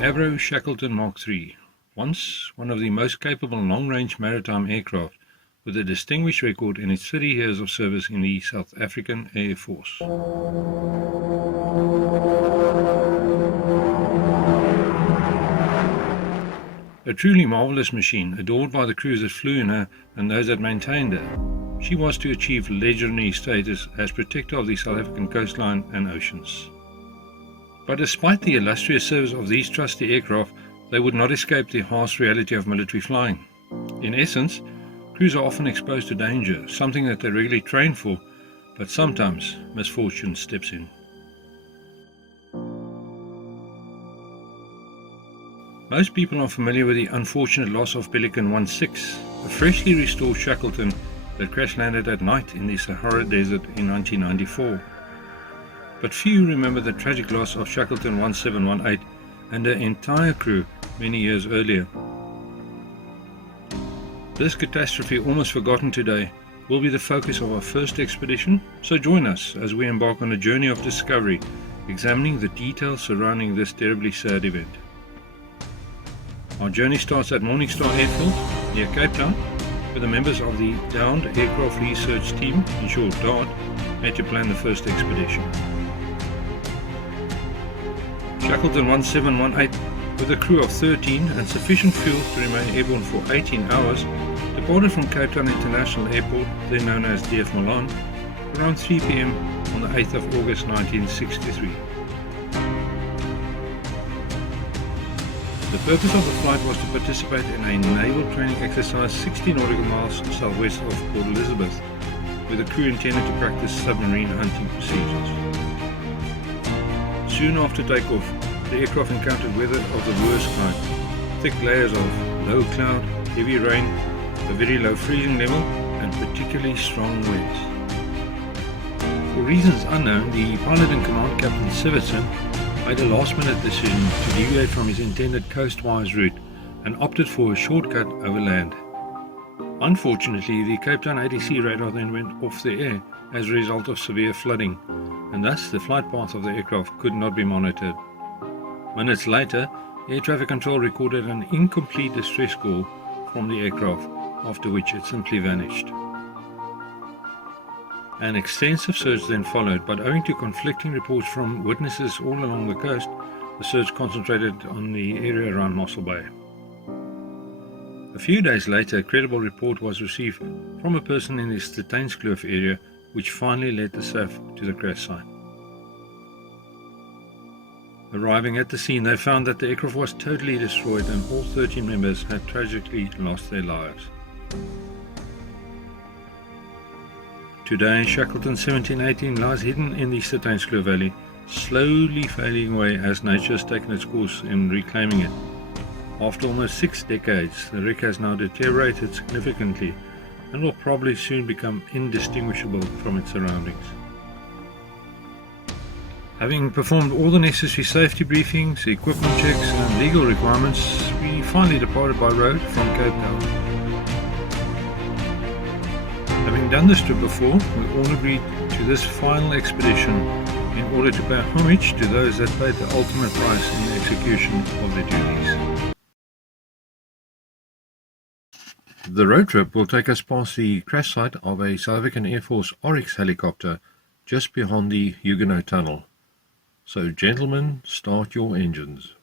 Avro Shackleton Mark III, once one of the most capable long-range maritime aircraft, with a distinguished record in its 30 years of service in the South African Air Force. A truly marvelous machine, adored by the crews that flew in her and those that maintained her, she was to achieve legendary status as protector of the South African coastline and oceans. But despite the illustrious service of these trusty aircraft, they would not escape the harsh reality of military flying. In essence, crews are often exposed to danger, something that they regularly train for, but sometimes misfortune steps in. Most people are familiar with the unfortunate loss of Pelican 16, a freshly restored Shackleton that crash-landed at night in the Sahara Desert in 1994. But few remember the tragic loss of Shackleton 1718 and her entire crew many years earlier. This catastrophe, almost forgotten today, will be the focus of our first expedition, so join us as we embark on a journey of discovery, examining the details surrounding this terribly sad event. Our journey starts at Morningstar Airfield near Cape Town, where the members of the Downed Aircraft Research Team, in short DART, met to plan the first expedition. Shackleton 1718, with a crew of 13 and sufficient fuel to remain airborne for 18 hours, departed from Cape Town International Airport, then known as DF Milan, around 3 p.m. on the 8th of August 1963. The purpose of the flight was to participate in a naval training exercise 60 nautical miles southwest of Port Elizabeth, where the crew intended to practice submarine hunting procedures. Soon after takeoff, the aircraft encountered weather of the worst kind: thick layers of low cloud, heavy rain, a very low freezing level, and particularly strong winds. For reasons unknown, the pilot in command, Captain Sivertson, made a last-minute decision to deviate from his intended coastwise route and opted for a shortcut over land. Unfortunately, the Cape Town ATC radar then went off the air as a result of severe flooding, and thus the flight path of the aircraft could not be monitored. Minutes later, air traffic control recorded an incomplete distress call from the aircraft, after which it simply vanished. An extensive search then followed, but owing to conflicting reports from witnesses all along the coast, the search concentrated on the area around Mossel Bay. A few days later, a credible report was received from a person in the Steynskloof area, which finally led the SAAF to the crash site. Arriving at the scene, they found that the aircraft was totally destroyed and all 13 members had tragically lost their lives. Today, Shackleton 1718 lies hidden in the Steynskloof Valley, slowly fading away as nature has taken its course in reclaiming it. After almost 6 decades, the wreck has now deteriorated significantly and will probably soon become indistinguishable from its surroundings. Having performed all the necessary safety briefings, equipment checks and legal requirements, we finally departed by road from Cape Town. Having done this trip before, we all agreed to this final expedition in order to pay homage to those that paid the ultimate price in the execution of their duties. The road trip will take us past the crash site of a South African Air Force Oryx helicopter just beyond the Huguenot Tunnel. So gentlemen, start your engines.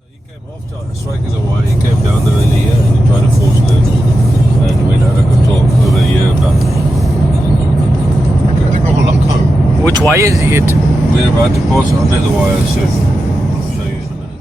So he came after strikers away, he came down the valley here and he tried to force them and went out of control over here about. Which way is it? We're about to pass under the wire soon. I'll show you in a minute.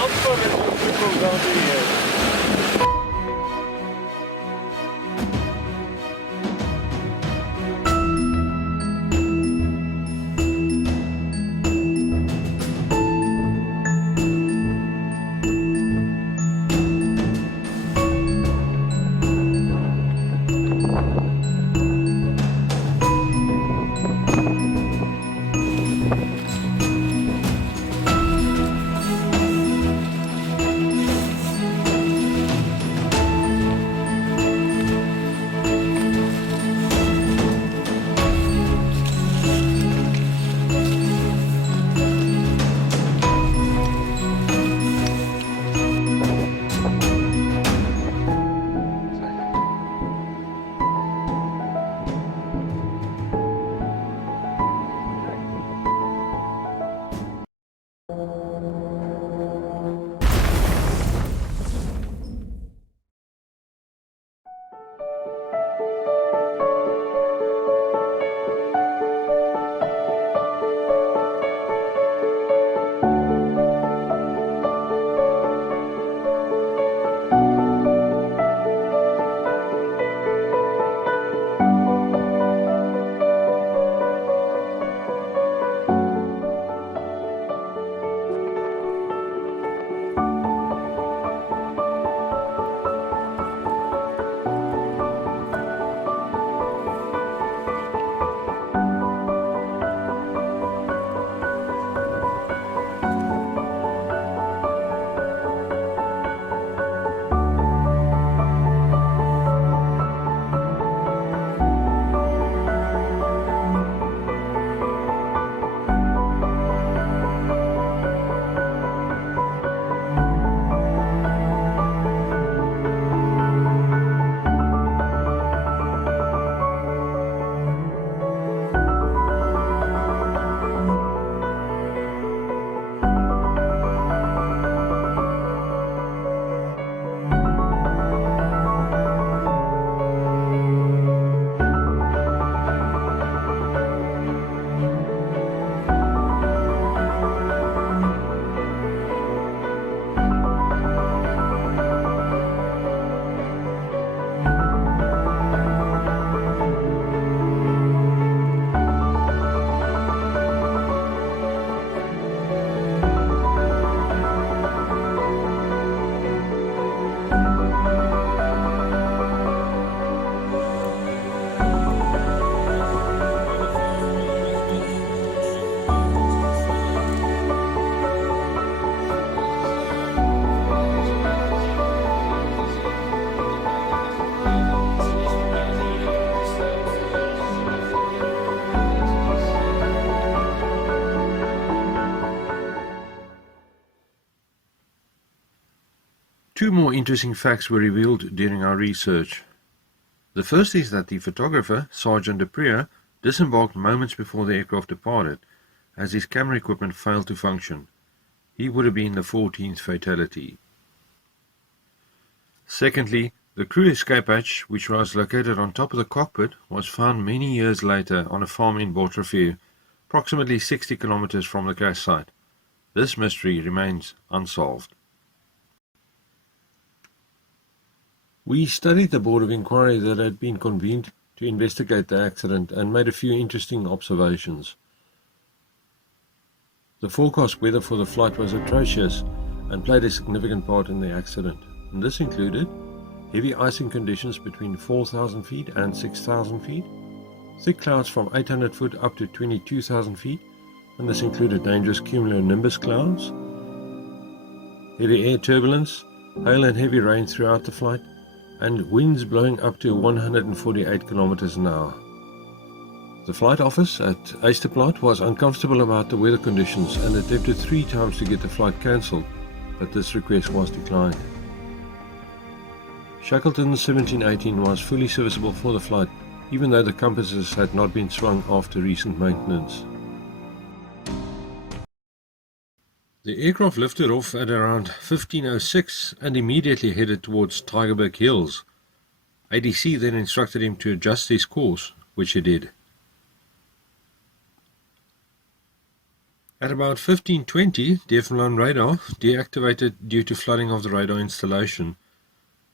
I'm fucking people down here. Two more interesting facts were revealed during our research. The first is that the photographer, Sergeant Demise, disembarked moments before the aircraft departed, as his camera equipment failed to function. He would have been the 14th fatality. Secondly, the crew escape hatch, which was located on top of the cockpit, was found many years later on a farm in Botrefeu, approximately 60 kilometers from the crash site. This mystery remains unsolved. We studied the board of inquiry that had been convened to investigate the accident and made a few interesting observations. The forecast weather for the flight was atrocious and played a significant part in the accident, and this included heavy icing conditions between 4,000 feet and 6,000 feet, thick clouds from 800 foot up to 22,000 feet, and this included dangerous cumulonimbus clouds, heavy air turbulence, hail and heavy rain throughout the flight, and winds blowing up to 148 kilometers an hour. The flight office at Eysterplaat was uncomfortable about the weather conditions and attempted 3 times to get the flight cancelled, but this request was declined. Shackleton 1718 was fully serviceable for the flight, even though the compasses had not been swung after recent maintenance. The aircraft lifted off at around 15:06 and immediately headed towards Tygerberg Hills. ADC then instructed him to adjust his course, which he did. At about 1520, DEF-1 radar deactivated due to flooding of the radar installation.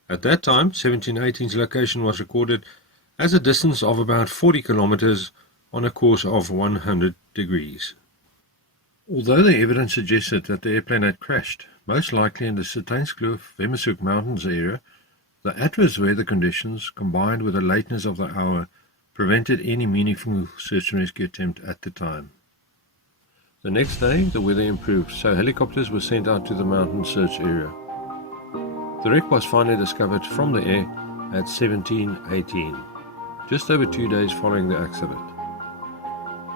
At that time, 1718's location was recorded as a distance of about 40 kilometers on a course of 100 degrees. Although the evidence suggested that the airplane had crashed, most likely in the Sitainskloof-Wemmershoek Mountains area, the adverse weather conditions, combined with the lateness of the hour, prevented any meaningful search and rescue attempt at the time. The next day, the weather improved, so helicopters were sent out to the mountain search area. The wreck was finally discovered from the air at 1718, just over 2 days following the accident.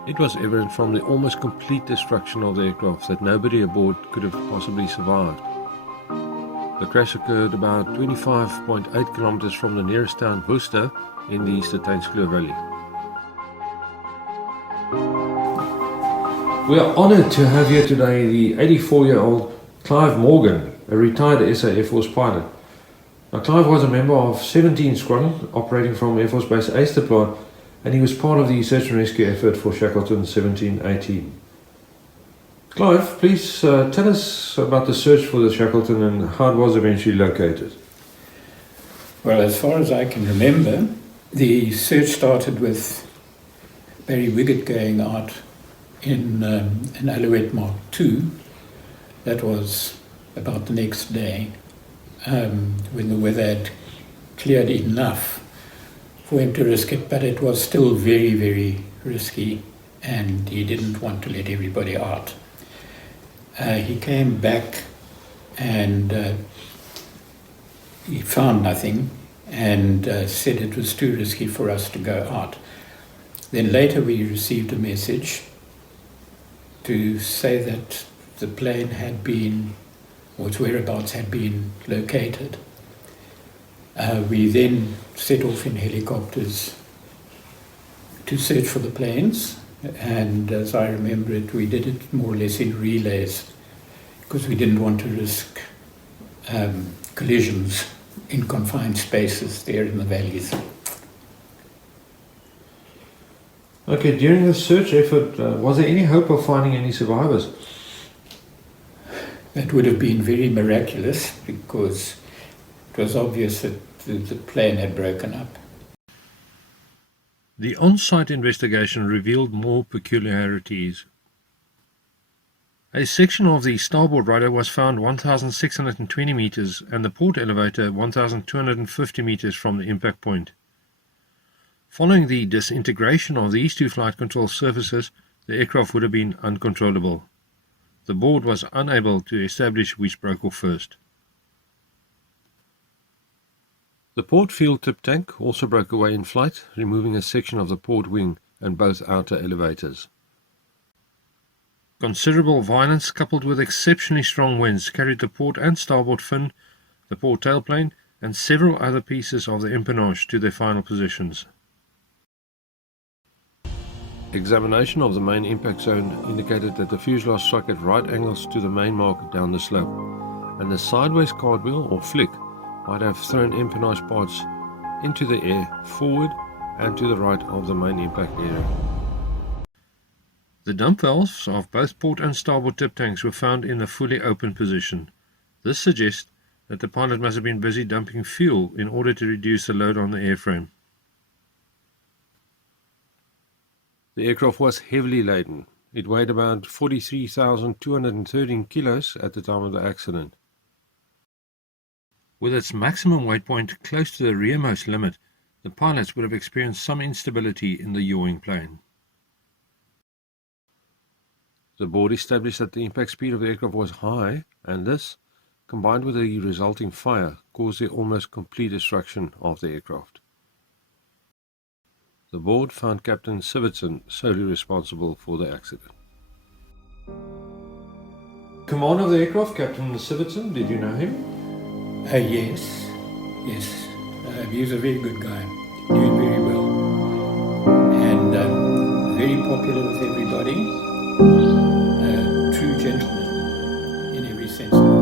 It was evident from the almost complete destruction of the aircraft that nobody aboard could have possibly survived. The crash occurred about 25.8 kilometers from the nearest town, Worcester, in the Sitainskloof Valley. We are honoured to have here today the 84-year-old Clive Morgan, a retired SAAF Air Force pilot. Now, Clive was a member of 17 Squadron, operating from Air Force Base Eysterplaat, and he was part of the search and rescue effort for Shackleton 1718. Clive, please tell us about the search for the Shackleton and how it was eventually located. Well, as far as I can remember, the search started with Barry Wiggett going out in an Alouette Mark II. That was about the next day, when the weather had cleared enough for him to risk it, but it was still very, very risky, and he didn't want to let everybody out. He came back and he found nothing and said it was too risky for us to go out. Then later we received a message to say that the plane had been, or its whereabouts had been located. We then set off in helicopters to search for the planes, and as I remember it, we did it more or less in relays because we didn't want to risk collisions in confined spaces there in the valleys. Okay, during the search effort, was there any hope of finding any survivors? That would have been very miraculous because it was obvious that the plane had broken up. The on-site investigation revealed more peculiarities. A section of the starboard rudder was found 1,620 meters and the port elevator 1,250 meters from the impact point. Following the disintegration of these two flight control surfaces, the aircraft would have been uncontrollable. The board was unable to establish which broke off first. The port fuel tip tank also broke away in flight, removing a section of the port wing and both outer elevators. Considerable violence coupled with exceptionally strong winds carried the port and starboard fin, the port tailplane, and several other pieces of the empennage to their final positions. Examination of the main impact zone indicated that the fuselage struck at right angles to the main mark down the slope, and the sideways cartwheel or flick might have thrown empennage parts into the air forward and to the right of the main impact area. The dump valves of both port and starboard tip tanks were found in a fully open position. This suggests that the pilot must have been busy dumping fuel in order to reduce the load on the airframe. The aircraft was heavily laden. It weighed about 43,213 kilos at the time of the accident. With its maximum weight point close to the rearmost limit, the pilots would have experienced some instability in the yawing plane. The board established that the impact speed of the aircraft was high, and this, combined with the resulting fire, caused the almost complete destruction of the aircraft. The board found Captain Sivertson solely responsible for the accident. Commander of the aircraft, Captain Sivertson, did you know him? Yes. He was a very good guy. Knew him very well. And very popular with everybody. True gentleman in every sense of the word.